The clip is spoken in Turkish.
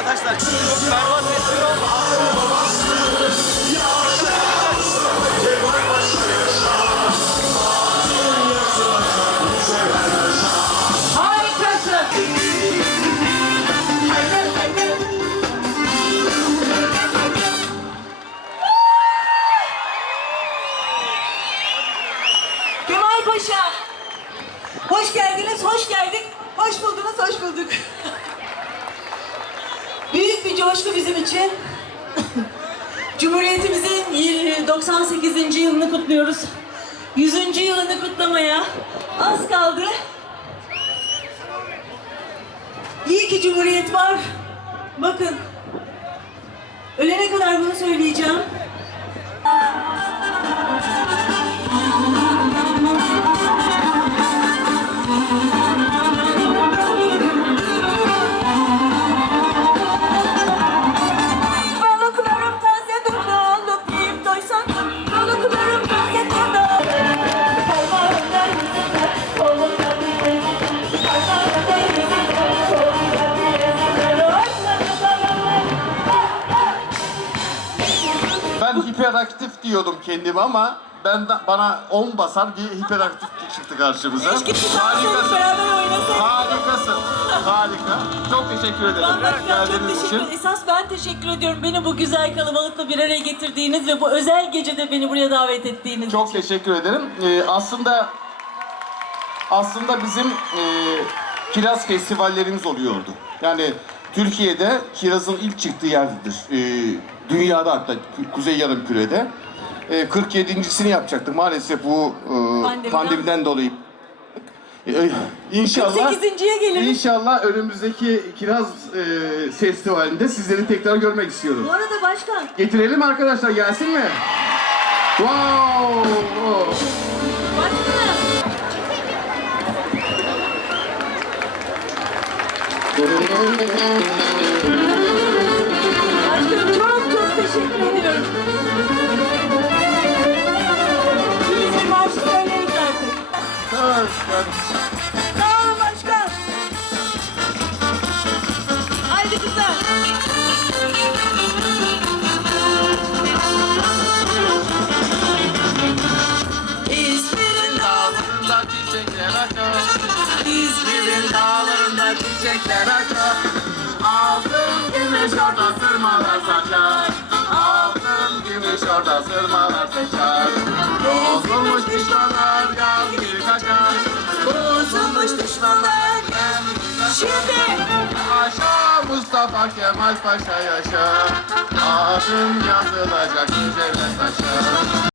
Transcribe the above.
arkadaşlar. Çok berbat bir Kemal Paşa. Hoş geldiniz, hoş geldik. Hoş buldunuz, hoş bulduk. bir coşku bizim için. Cumhuriyetimizin 98. yılını kutluyoruz. 100. yılını kutlamaya az kaldı. İyi ki Cumhuriyet var. Bakın. Ölene kadar bunu söyleyeceğim. Hiperaktif diyordum kendime ama ben de, bana 10 basar bir hiperaktif çıktı karşımıza. Keşke Harikasın. beraber oynasaydık. Harikasın. Harika. Çok teşekkür ederim. Ben bakacağım çok Geldiğiniz teşekkür için. Esas ben teşekkür ediyorum beni bu güzel kalabalıkla bir araya getirdiğiniz ve bu özel gecede beni buraya davet ettiğiniz Çok için. teşekkür ederim. Ee, aslında aslında bizim e, kiraz festivallerimiz oluyordu. Yani Türkiye'de kirazın ilk çıktığı yerdir. Ee, dünyada hatta Kuzey Yarımküre'de. Ee, 47.sini yapacaktık. Maalesef bu e, Pandemiden. pandemiden dolayı. Ee, inşallah 48.ye geliriz. İnşallah önümüzdeki kiraz e, festivalinde sizleri tekrar görmek istiyorum. Bu arada başkan Getirelim arkadaşlar gelsin mi? Wow! Başkanım çok çok teşekkür ediyorum. Dağlarında çiçekler açar. İzmir'in Dağlarında çiçekler açar. Gümüş orada sırmalar saçar. Altın gümüş orada sırmalar saçar. Bozulmuş düşmanlar gaz gibi kaçar. bozulmuş düşmanlar. Şimdi Paşa Mustafa Kemal Paşa yaşa. Adın yazılacak üzerine taşa.